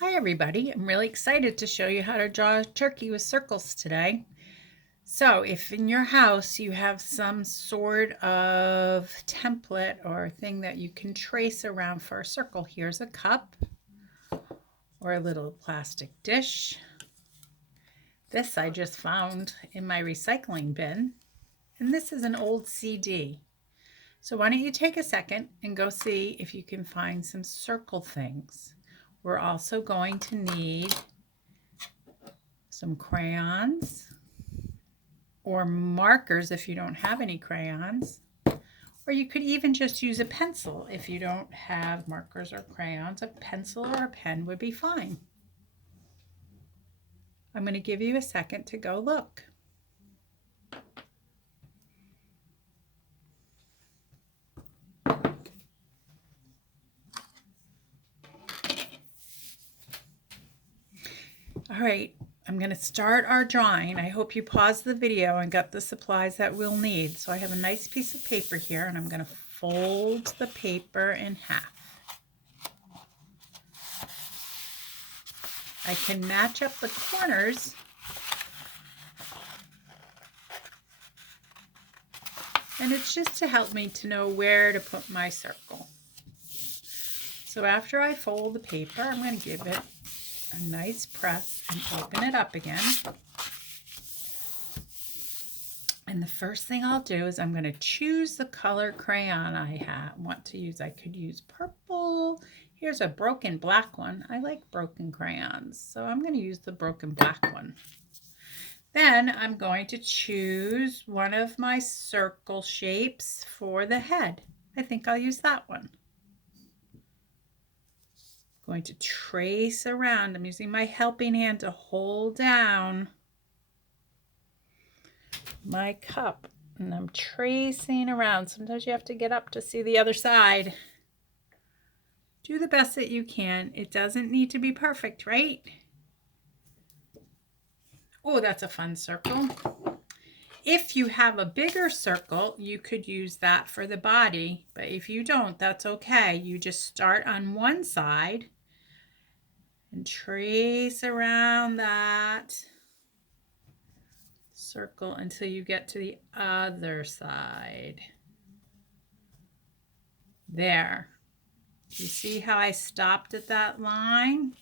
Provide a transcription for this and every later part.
Hi everybody, I'm really excited to show you how to draw a turkey with circles today. So if in your house you have some sort of template or thing that you can trace around for a circle, here's a cup or a little plastic dish. This I just found in my recycling bin, and this is an old CD. So why don't you take a second and go see if you can find some circle things. We're also going to need some crayons or markers if you don't have any crayons, or you could even just use a pencil if you don't have markers or crayons. A pencil or a pen would be fine. I'm going to give you a second to go look. All right, I'm going to start our drawing. I hope you paused the video and got the supplies that we'll need. So I have a nice piece of paper here, and I'm going to fold the paper in half. I can match up the corners and it's just to help me to know where to put my circle. So after I fold the paper, I'm going to give it a nice press and open it up again. And the first thing I'll do is I'm going to choose the color crayon I want to use. I could use purple. Here's a broken black one. I like broken crayons, so I'm going to use the broken black one. Then I'm going to choose one of my circle shapes for the head. I think I'll use that one. I'm going to trace around. I'm using my helping hand to hold down my cup, and I'm tracing around. Sometimes you have to get up to see the other side. Do the best that you can. It doesn't need to be perfect, right? Oh, that's a fun circle. If you have a bigger circle, you could use that for the body, but if you don't, that's okay. You just start on one side and trace around that circle until you get to the other side. There. You see how I stopped at that line?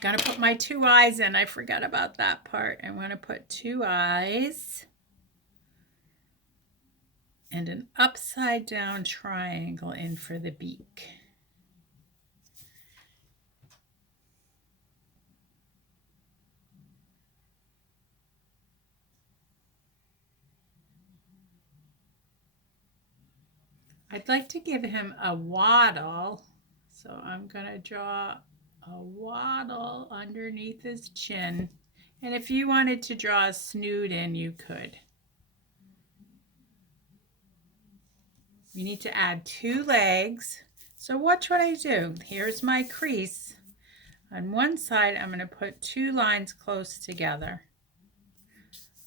Gonna put my two eyes in. I forgot about that part. I'm gonna put two eyes and an upside down triangle in for the beak. I'd like to give him a waddle, so I'm going to draw a waddle underneath his chin. And if you wanted to draw a snoot in, you could. We need to add two legs. So watch what I do. Here's my crease. On one side, I'm going to put two lines close together.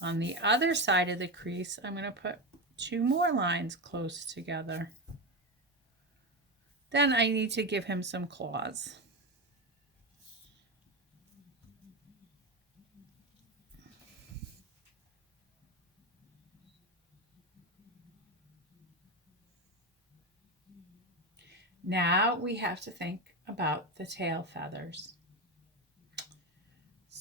On the other side of the crease, I'm going to put two more lines close together. Then I need to give him some claws. Now we have to think about the tail feathers.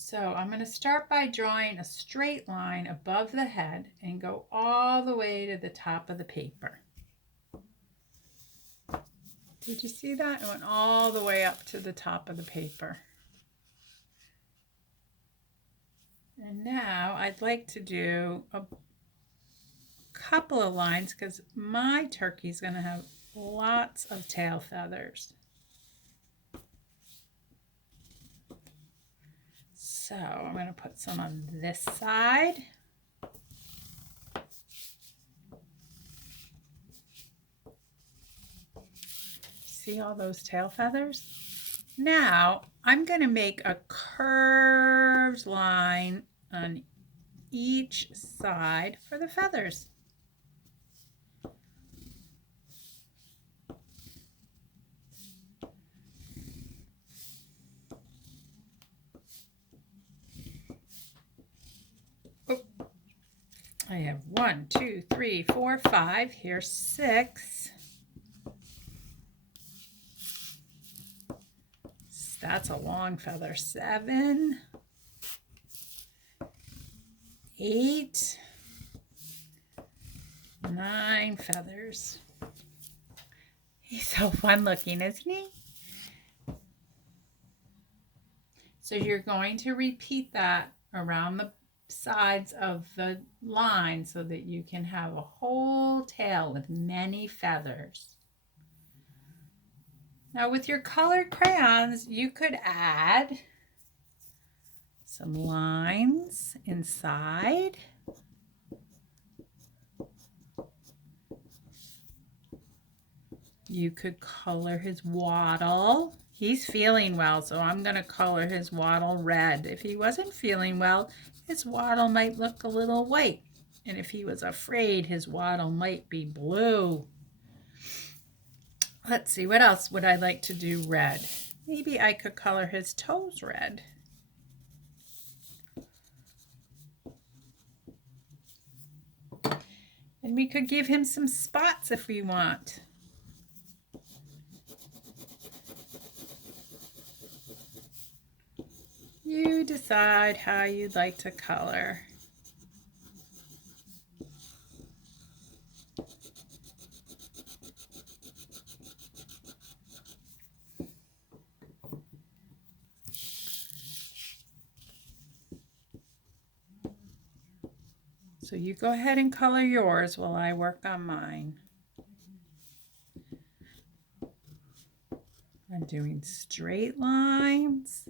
So I'm going to start by drawing a straight line above the head and go all the way to the top of the paper. Did you see that? It went all the way up to the top of the paper. And now I'd like to do a couple of lines because my turkey's going to have lots of tail feathers. So I'm going to put some on this side. See all those tail feathers? Now I'm going to make a curved line on each side for the feathers. I have 1, 2, 3, 4, 5. Here's 6. That's a long feather. 7, 8, 9 feathers. He's so fun looking, isn't he? So you're going to repeat that around the sides of the line so that you can have a whole tail with many feathers. Now with your colored crayons, you could add some lines inside. You could color his wattle. He's feeling well, so I'm going to color his wattle red. If he wasn't feeling well, his wattle might look a little white. And if he was afraid, his wattle might be blue. Let's see, what else would I like to do red? Maybe I could color his toes red. And we could give him some spots if we want. You decide how you'd like to color. So you go ahead and color yours while I work on mine. I'm doing straight lines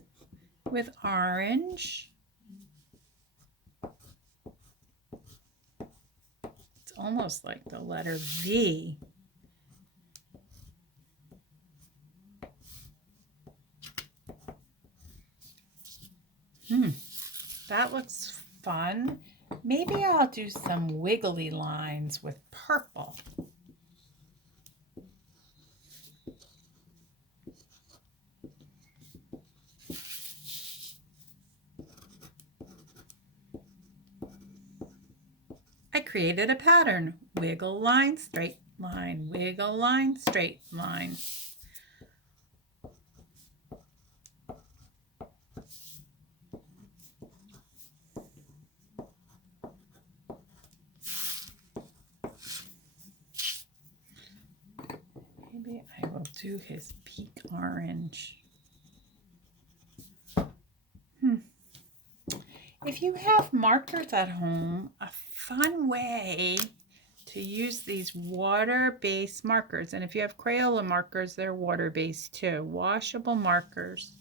with orange. It's almost like the letter V. That looks fun. Maybe I'll do some wiggly lines with purple. I created a pattern. Wiggle line, straight line, wiggle line, straight line. Maybe I will do his peak orange. If you have markers at home, a fun way to use these water-based markers, and if you have Crayola markers, they're water-based too, washable markers.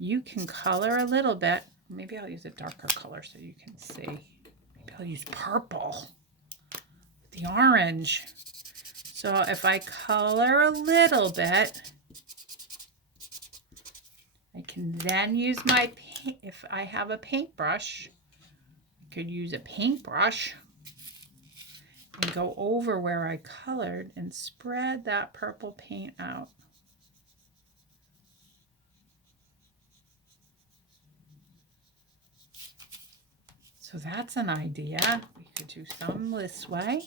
You can color a little bit. Maybe I'll use a darker color so you can see. Maybe I'll use purple with the orange. So if I color a little bit, I can then use my paint. If I have a paintbrush, I could use a paintbrush and go over where I colored and spread that purple paint out. So that's an idea. We could do some this way.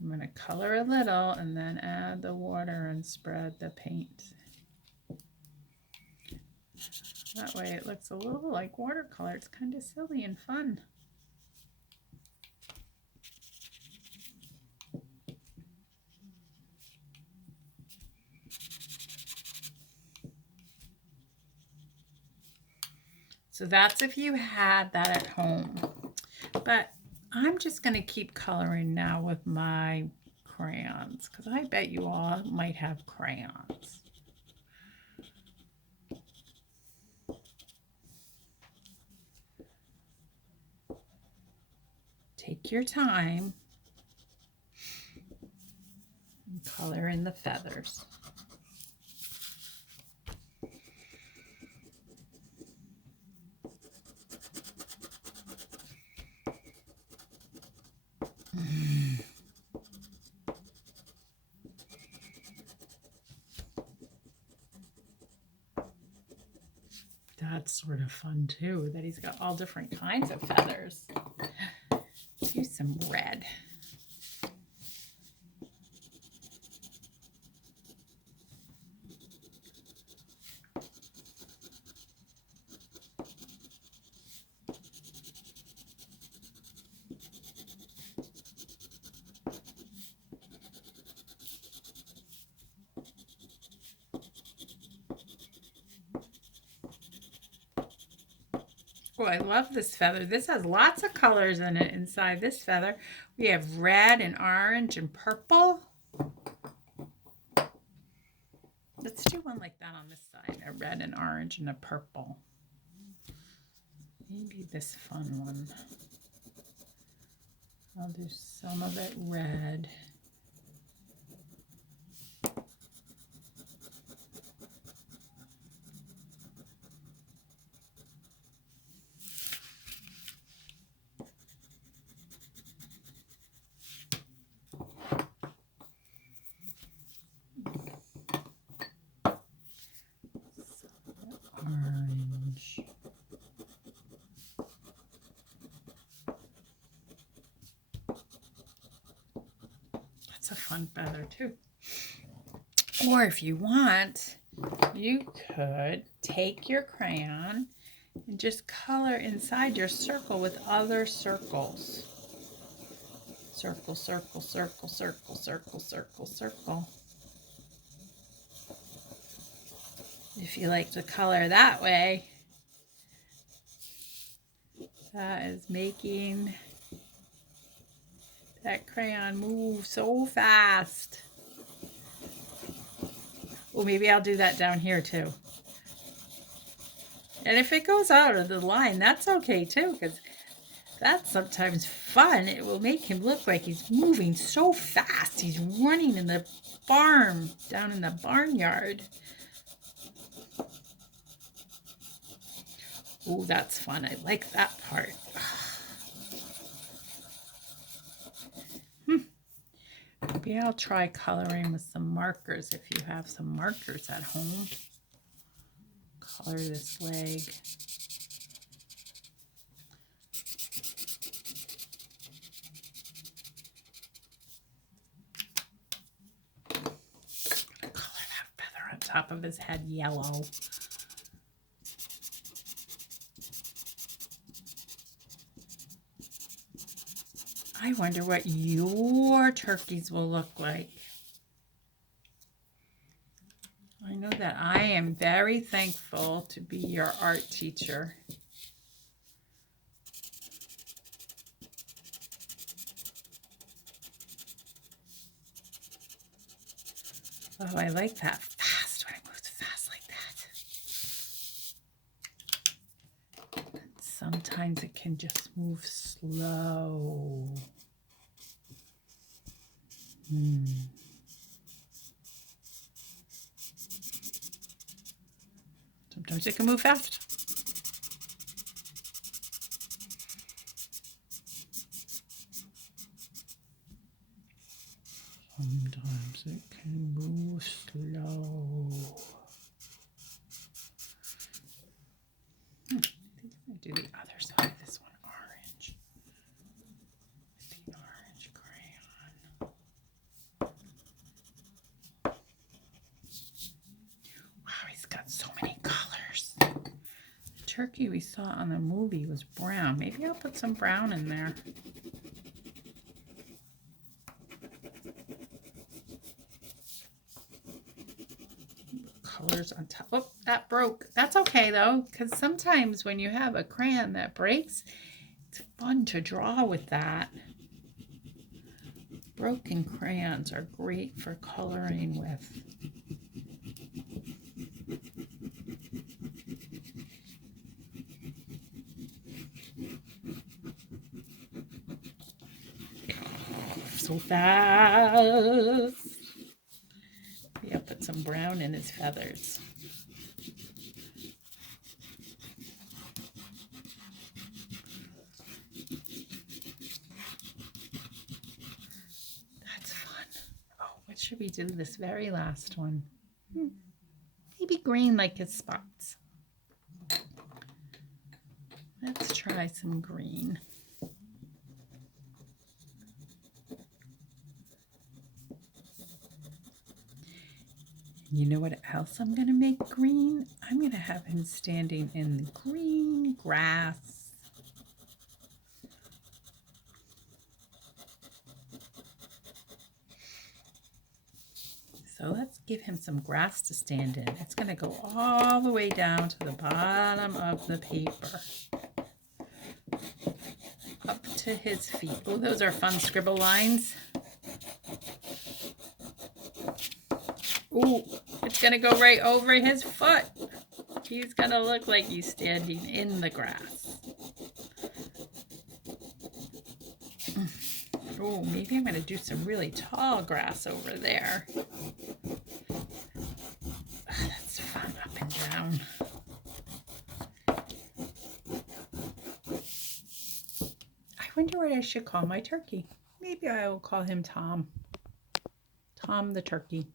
I'm going to color a little and then add the water and spread the paint. That way it looks a little like watercolor. It's kind of silly and fun. So that's if you had that at home. But I'm just going to keep coloring now with my crayons because I bet you all might have crayons. Take your time and color in the feathers. that's sort of fun too, that he's got all different kinds of feathers. Let's use some red. Oh, I love this feather. This has lots of colors in it inside this feather. We have red and orange and purple. Let's do one like that on this side. A red and orange and a purple. Maybe this fun one. I'll do some of it red. Orange. That's a fun feather too. Or if you want, you could take your crayon and just color inside your circle with other circles. Circle, circle, circle, circle, circle, circle, circle. If you like to color that way, that is making that crayon move so fast. Well, maybe I'll do that down here too. And if it goes out of the line, that's okay too, because that's sometimes fun. It will make him look like he's moving so fast. He's running in the farm, down in the barnyard. Oh, that's fun. I like that part. Maybe I'll try coloring with some markers if you have some markers at home. Color this leg. Color that feather on top of his head yellow. I wonder what your turkeys will look like. I know that I am very thankful to be your art teacher. Oh, I like that fast when it moves fast like that. And sometimes it can just move slow. Sometimes it can move fast. Sometimes it can move slow. I think I'm going to do the other side of this one orange. With the orange crayon. Wow, he's got so many colors. The turkey we saw on the movie was brown. Maybe I'll put some brown in there. Colors on top. Oh, that broke. That's okay though, because sometimes when you have a crayon that breaks, it's fun to draw with that. Broken crayons are great for coloring with. So fast. Yeah, put some brown in his feathers. That's fun. Oh, what should we do this very last one? Maybe green like his spots. Let's try some green. You know what else I'm going to make green? I'm going to have him standing in the green grass. So let's give him some grass to stand in. It's going to go all the way down to the bottom of the paper. Up to his feet. Oh, those are fun scribble lines. Ooh, it's going to go right over his foot. He's going to look like he's standing in the grass. Oh, maybe I'm going to do some really tall grass over there. That's fun, up and down. I wonder what I should call my turkey. Maybe I will call him Tom. Tom the turkey.